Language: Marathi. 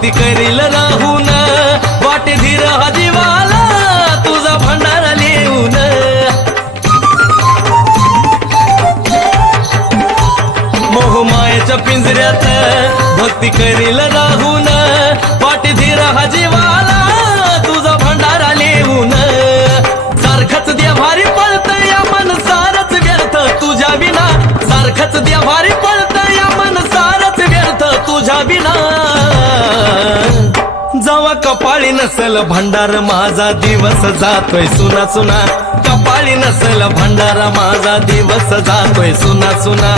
भक्ती करील राहून वाटे धीर हा जीवाला तुझा भंडारा लिहून मोहमायेच्या पिंजऱ्यात भक्ती करील राहून वाटे धीर हा जीवाला तुझा भंडारा लिहून सारखंच देवारी पळत या मन सारच व्यर्थ तुझ्या बिना सारखंच देवारी पळत या मन सारच व्यर्थ तुझ्या बिना जावा कपाळी नसल भंडार माझा दिवस जातोय सुना सुना कपाळी नसल भंडारा माझा दिवस जातोय सुना सुना